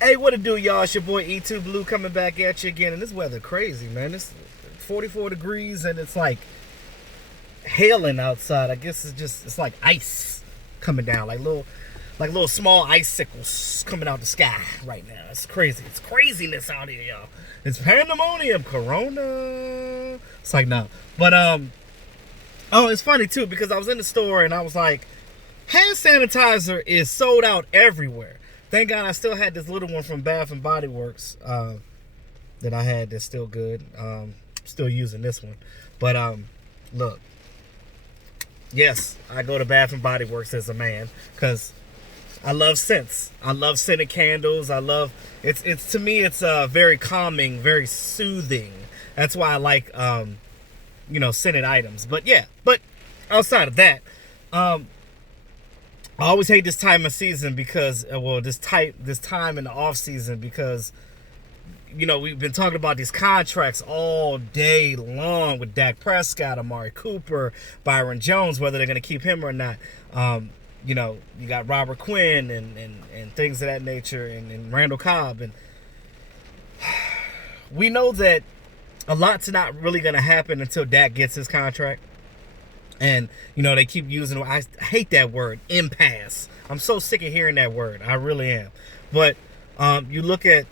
Hey, what it do, y'all? It's your boy E2 Blue coming back at you again. And this weather crazy, man. It's 44 degrees and it's like hailing outside. I guess it's like ice coming down, like little small icicles coming out the sky right now. It's crazy. It's craziness out here, y'all. It's pandemonium, Corona. It's like no, but oh, it's funny too because I was in the store and I was like, hand sanitizer is sold out everywhere. Thank God I still had this little one from Bath and Body Works that I had that's still good. Still using this one. But look, yes, I go to Bath and Body Works as a man because I love scents. I love scented candles. I love it's to me it's very calming, very soothing. That's why I like scented items. But yeah, but outside of that, I always hate this time of season because, this time in the off season because, we've been talking about these contracts all day long with Dak Prescott, Amari Cooper, Byron Jones, whether they're going to keep him or not. You got Robert Quinn and things of that nature and Randall Cobb. And we know that a lot's not really going to happen until Dak gets his contract. And, they keep using, I hate that word, impasse. I'm so sick of hearing that word. I really am. But you look at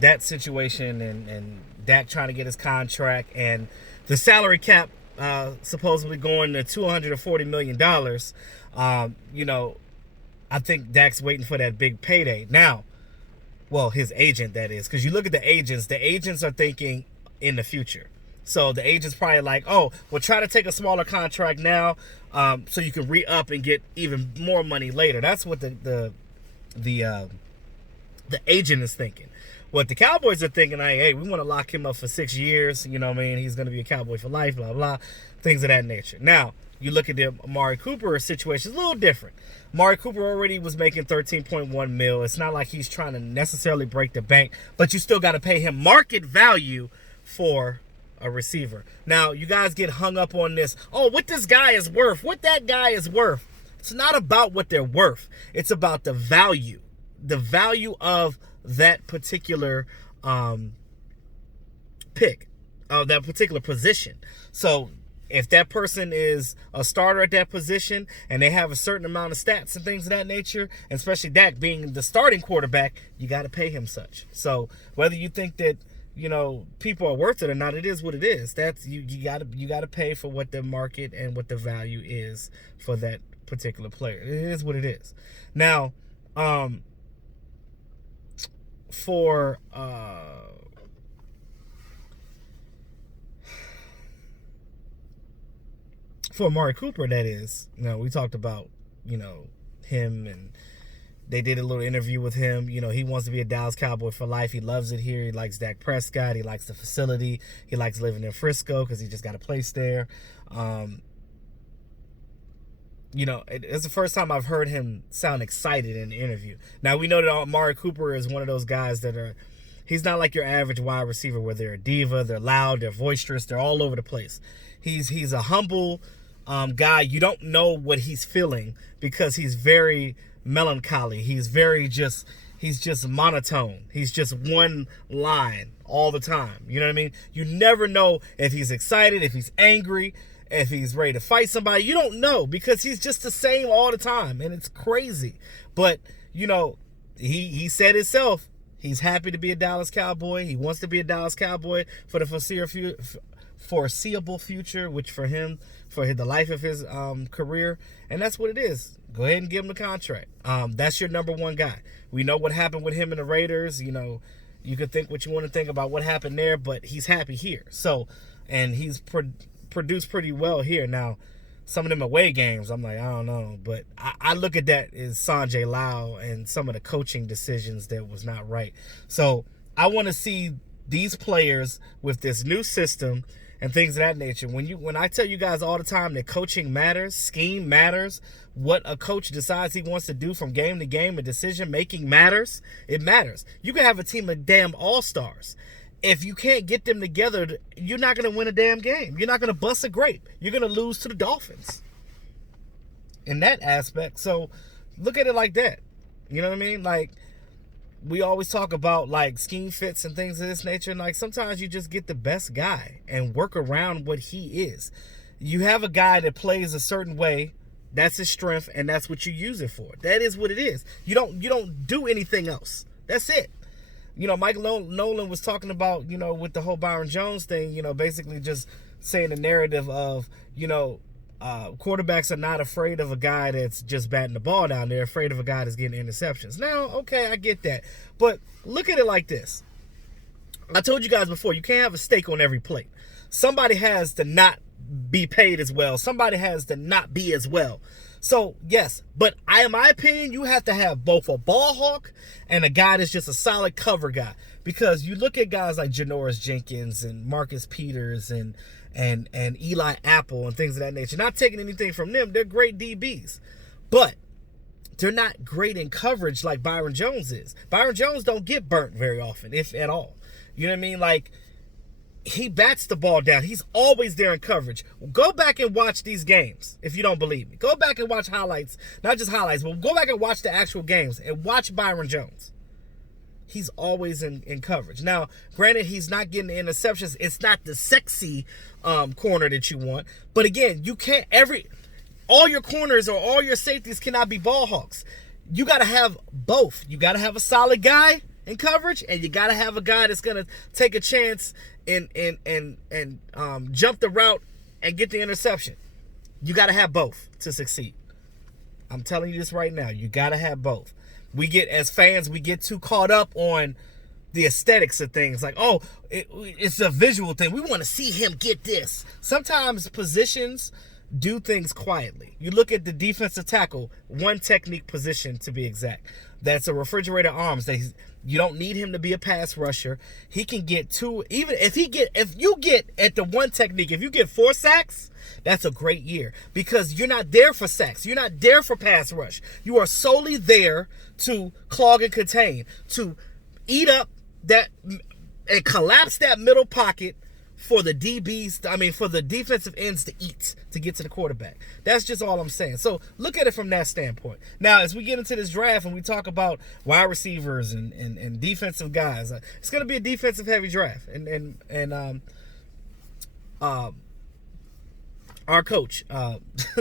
that situation and Dak trying to get his contract and the salary cap supposedly going to $240 million. I think Dak's waiting for that big payday. Now, well, his agent, that is. Because you look at the agents are thinking in the future. So the agent's probably like, oh, we'll try to take a smaller contract now so you can re-up and get even more money later. That's what the agent is thinking. What the Cowboys are thinking, like, hey, we want to lock him up for 6 years. You know what I mean? He's going to be a Cowboy for life, blah, blah, things of that nature. Now, you look at the Amari Cooper situation, it's a little different. Amari Cooper already was making $13.1 million. It's not like he's trying to necessarily break the bank, but you still got to pay him market value for a receiver. Now, you guys get hung up on this. Oh, what this guy is worth. What that guy is worth. It's not about what they're worth. It's about the value. The value of that particular pick. Of that particular position. So, if that person is a starter at that position and they have a certain amount of stats and things of that nature, and especially Dak being the starting quarterback, you got to pay him such. So, whether you think that people are worth it or not, it is what it is. That's you gotta pay for what the market and what the value is for that particular player. It is what it is. Now, for Amari Cooper, that is, we talked about, him, and they did a little interview with him. He wants to be a Dallas Cowboy for life. He loves it here. He likes Dak Prescott. He likes the facility. He likes living in Frisco because he just got a place there. It's the first time I've heard him sound excited in the interview. Now, we know that Amari Cooper is one of those guys he's not like your average wide receiver where they're a diva, they're loud, they're boisterous, they're all over the place. He's a humble guy. You don't know what he's feeling because he's very melancholy. He's just monotone. He's just one line all the time. You know what I mean? You never know if he's excited, if he's angry, if he's ready to fight somebody. You don't know because he's just the same all the time, and it's crazy. But he said himself, he's happy to be a Dallas Cowboy. He wants to be a Dallas Cowboy for the foreseeable future, which for him, for the life of his career, and that's what it is. Go ahead and give him the contract. That's your number one guy. We know what happened with him and the Raiders. You could think what you want to think about what happened there, but he's happy here. So, and he's produced pretty well here. Now, some of them away games, I'm like, I don't know. But I look at that as Sanjay Lau and some of the coaching decisions that was not right. So, I want to see these players with this new system and things of that nature. When I tell you guys all the time that coaching matters, scheme matters, what a coach decides he wants to do from game to game and decision making matters, it matters. You can have a team of damn all-stars. If you can't get them together, you're not going to win a damn game. You're not going to bust a grape. You're going to lose to the Dolphins in that aspect. So look at it like that. You know what I mean? Like, we always talk about like scheme fits and things of this nature. And like sometimes you just get the best guy and work around what he is. You have a guy that plays a certain way. That's his strength, and that's what you use it for. That is what it is. You don't do anything else. That's it. Mike Nolan was talking about, with the whole Byron Jones thing, basically just saying the narrative of, quarterbacks are not afraid of a guy that's just batting the ball down. They're afraid of a guy that's getting interceptions. Now, okay, I get that. But look at it like this. I told you guys before, you can't have a steak on every plate. Somebody has to not be paid as well. Somebody has to not be as well. So, yes, but in my opinion, you have to have both a ball hawk and a guy that's just a solid cover guy. Because you look at guys like Janoris Jenkins and Marcus Peters and Eli Apple and things of that nature. Not taking anything from them. They're great DBs. But they're not great in coverage like Byron Jones is. Byron Jones don't get burnt very often, if at all. You know what I mean? Like, he bats the ball down. He's always there in coverage. Go back and watch these games if you don't believe me. Go back and watch highlights. Not just highlights, but go back and watch the actual games and watch Byron Jones. He's always in coverage. Now, granted, he's not getting the interceptions. It's not the sexy corner that you want. But again, you can't all your corners or all your safeties cannot be ball hawks. You got to have both. You got to have a solid guy in coverage, and you got to have a guy that's going to take a chance and jump the route and get the interception. You got to have both to succeed. I'm telling you this right now. You got to have both. As fans, we get too caught up on the aesthetics of things. Like, oh, it's a visual thing. We want to see him get this. Sometimes positions do things quietly. You look at the defensive tackle, one technique position to be exact. That's a refrigerator arms. You don't need him to be a pass rusher. He can get two. Even if you get at the one technique, if you get 4 sacks, that's a great year because you're not there for sacks. You're not there for pass rush. You are solely there to clog and contain, to eat up that and collapse that middle pocket for the DBs, for the defensive ends to eat to get to the quarterback. That's just all I'm saying. So look at it from that standpoint. Now, as we get into this draft and we talk about wide receivers and defensive guys, it's going to be a defensive heavy draft. And our coach,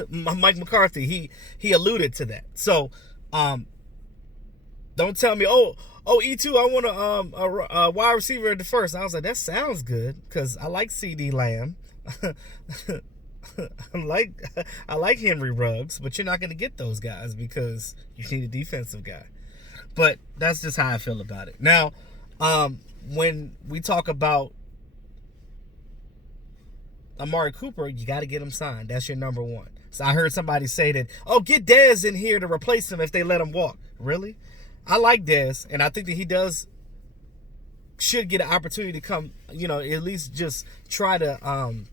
Mike McCarthy, he alluded to that. So don't tell me, oh, E2, I want a wide receiver at the first. I was like, that sounds good because I like CD Lamb. I like Henry Ruggs, but you're not going to get those guys because you need a defensive guy. But that's just how I feel about it. Now, when we talk about Amari Cooper, you got to get him signed. That's your number one. So I heard somebody say that, get Dez in here to replace him if they let him walk. Really? I like Dez, and I think that should get an opportunity to come, at least just try to,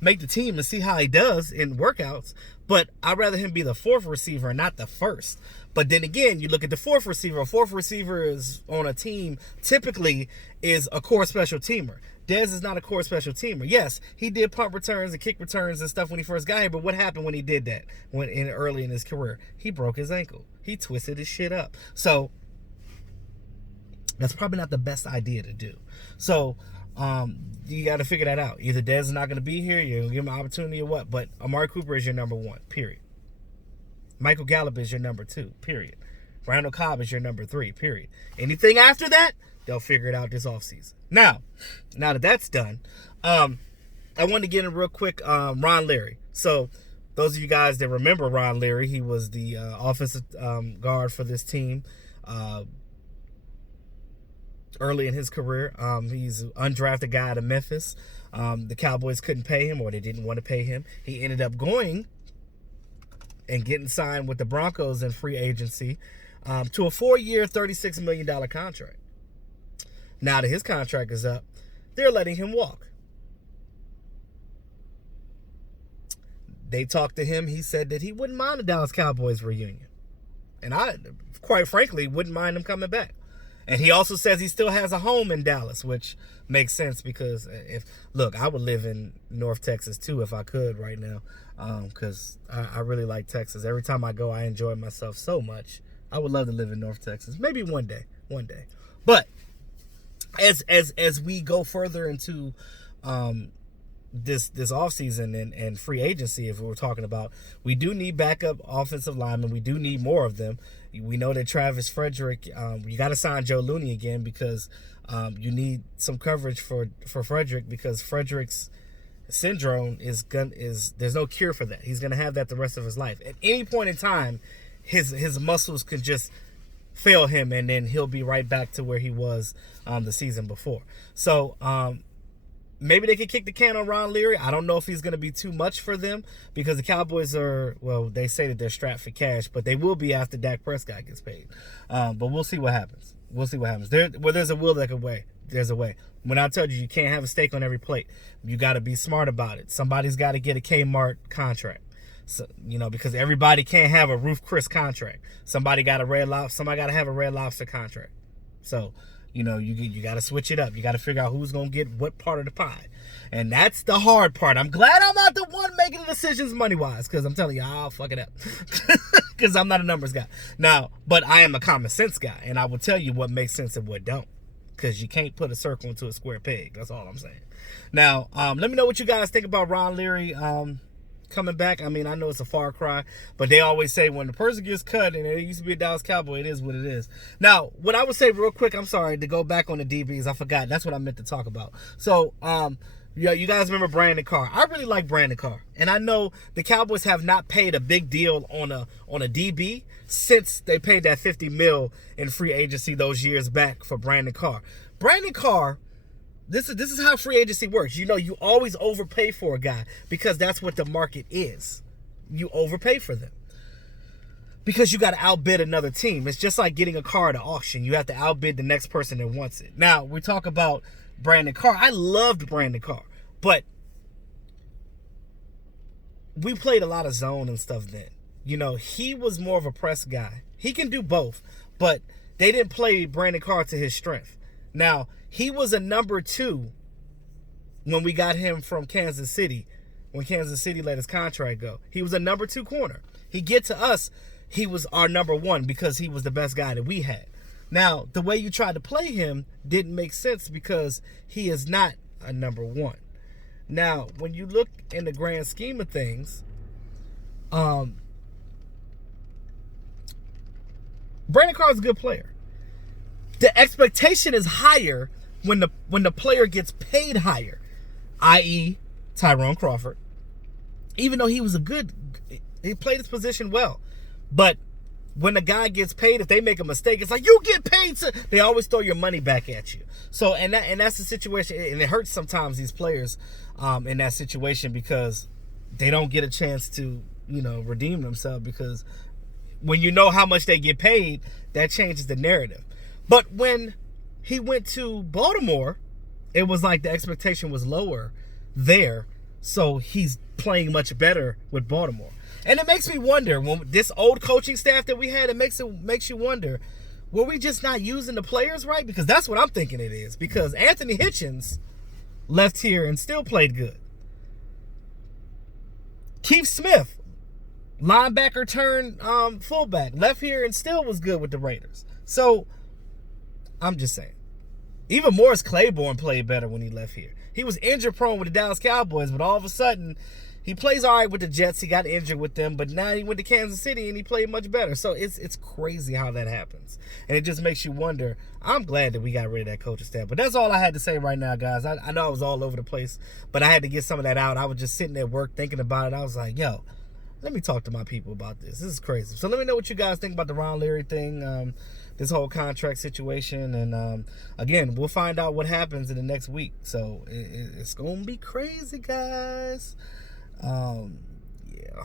make the team and see how he does in workouts. But I'd rather him be the 4th receiver, not the 1st. But then again, you look at the 4th receiver. A 4th receiver is on a team typically is a core special teamer. Dez is not a core special teamer. Yes, he did punt returns and kick returns and stuff when he first got here, but what happened when he did that early in his career? He broke his ankle. He twisted his shit up. So that's probably not the best idea to do. So you got to figure that out. Either Dez is not going to be here, you're going to give him an opportunity or what, but Amari Cooper is your number 1, period. Michael Gallup is your number 2, period. Randall Cobb is your number 3, period. Anything after that, they'll figure it out this offseason. Now that that's done, I want to get in real quick, Ron Leary. So those of you guys that remember Ron Leary, he was the offensive guard for this team early in his career. He's an undrafted guy out of Memphis. The Cowboys couldn't pay him, or they didn't want to pay him. He ended up going and getting signed with the Broncos in free agency to a 4-year, $36 million contract. Now that his contract is up, they're letting him walk. They talked to him. He said that he wouldn't mind the Dallas Cowboys reunion. And I, quite frankly, wouldn't mind him coming back. And he also says he still has a home in Dallas, which makes sense because I would live in North Texas too if I could right now, because I really like Texas. Every time I go, I enjoy myself so much. I would love to live in North Texas. Maybe one day. one day. But as we go further into this offseason and free agency, if we were talking about, we do need backup offensive linemen. We do need more of them. We know that Travis Frederick, you got to sign Joe Looney again, because you need some coverage for Frederick, because Frederick's syndrome is there's no cure for that. He's gonna have that the rest of his life. At any point in time, his muscles could just fail him, and then he'll be right back to where he was the season before. So maybe they could kick the can on Ron Leary. I don't know if he's going to be too much for them, because the Cowboys are, well, they say that they're strapped for cash, but they will be after Dak Prescott gets paid. But we'll see what happens. We'll see what happens. Where there's a will, there's a way. When I told you can't have a steak on every plate, you got to be smart about it. Somebody's got to get a Kmart contract. So, because everybody can't have a Ruth Chris contract. Somebody got to have a Red Lobster contract. So, you got to switch it up. You got to figure out who's going to get what part of the pie. And that's the hard part. I'm glad I'm not the one making the decisions money-wise, because I'm telling you, I'll fuck it up. Because I'm not a numbers guy. Now, but I am a common sense guy, and I will tell you what makes sense and what don't. Because you can't put a circle into a square peg. That's all I'm saying. Now, let me know what you guys think about Ron Leary coming back. I mean, I know it's a far cry, but they always say when the person gets cut, and it used to be a Dallas Cowboy, it is what it is. Now, what I would say real quick, I'm sorry, to go back on the DBs, I forgot. That's what I meant to talk about. So, you guys remember Brandon Carr. I really like Brandon Carr, and I know the Cowboys have not paid a big deal on a DB since they paid that $50 million in free agency those years back for Brandon Carr. Brandon Carr, this is how free agency works. You always overpay for a guy, because that's what the market is. You overpay for them, because you got to outbid another team. It's just like getting a car at an auction. You have to outbid the next person that wants it. Now, we talk about Brandon Carr. I loved Brandon Carr, but we played a lot of zone and stuff then. He was more of a press guy. He can do both, but they didn't play Brandon Carr to his strength. Now, he was a number 2 when we got him from Kansas City, when Kansas City let his contract go. He was a number 2 corner. He get to us, he was our number 1, because he was the best guy that we had. Now, the way you tried to play him didn't make sense, because he is not a number 1. Now, when you look in the grand scheme of things, Brandon Carr is a good player. The expectation is higher when the player gets paid higher, i.e. Tyrone Crawford. Even though he played his position well. But when the guy gets paid, if they make a mistake, it's like, you get paid. They always throw your money back at you. So, and that's the situation. And it hurts sometimes these players in that situation, because they don't get a chance to, redeem themselves, because when you know how much they get paid, that changes the narrative. But when he went to Baltimore, it was like the expectation was lower there. So he's playing much better with Baltimore. And it makes me wonder, when this old coaching staff that we had, it makes you wonder, were we just not using the players right? Because that's what I'm thinking it is. Because Anthony Hitchens left here and still played good. Keith Smith, linebacker turned fullback, left here and still was good with the Raiders. So I'm just saying. Even Morris Claiborne played better when he left here. He was injury prone with the Dallas Cowboys, but all of a sudden, he plays all right with the Jets. He got injured with them, but now he went to Kansas City and he played much better. So it's crazy how that happens. And it just makes you wonder. I'm glad that we got rid of that coaching staff. But that's all I had to say right now, guys. I know I was all over the place, but I had to get some of that out. I was just sitting at work thinking about it. I was like, yo, let me talk to my people about this. This is crazy. So let me know what you guys think about the Ron Leary thing, this whole contract situation. And again, we'll find out what happens in the next week. So it's going to be crazy, guys. Yeah,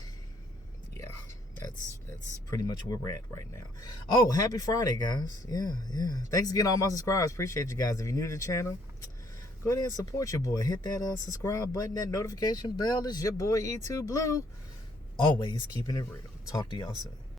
that's pretty much where we're at right now. Oh, happy Friday, guys. Yeah. Thanks again, all my subscribers. Appreciate you guys. If you're new to the channel, go ahead and support your boy. Hit that subscribe button, that notification bell. It's your boy E2 Blue. Always keeping it real. Talk to y'all soon.